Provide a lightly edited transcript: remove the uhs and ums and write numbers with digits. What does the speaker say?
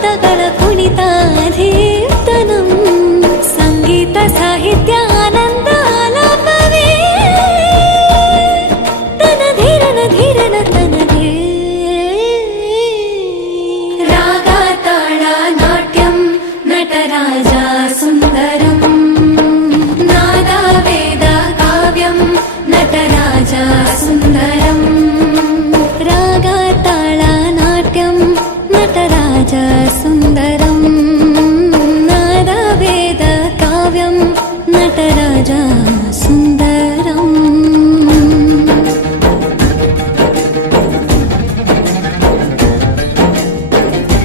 ಪದಗಳ ಕುಣಿತಾಧೀರ್ತನಂ ಸಂಗೀತ ಸಾಹಿತ್ಯ ಆನಂದ ಆಲಾಪವೇ ತನ ಧೀರನ ಧೀರನ ತನದೇ ರಾಗ ತಾಳ ನಾಟ್ಯಂ ನಟರಾಜ ಸುಂದರಂ ನಾದ ವೇದ ಕಾವ್ಯಂ ನಟರಾಜ ಸುಂದರಂ ರಾಗ ತಾಳ ನಾಟ್ಯಂ ನಟರಾಜ ಸುಂದರಂ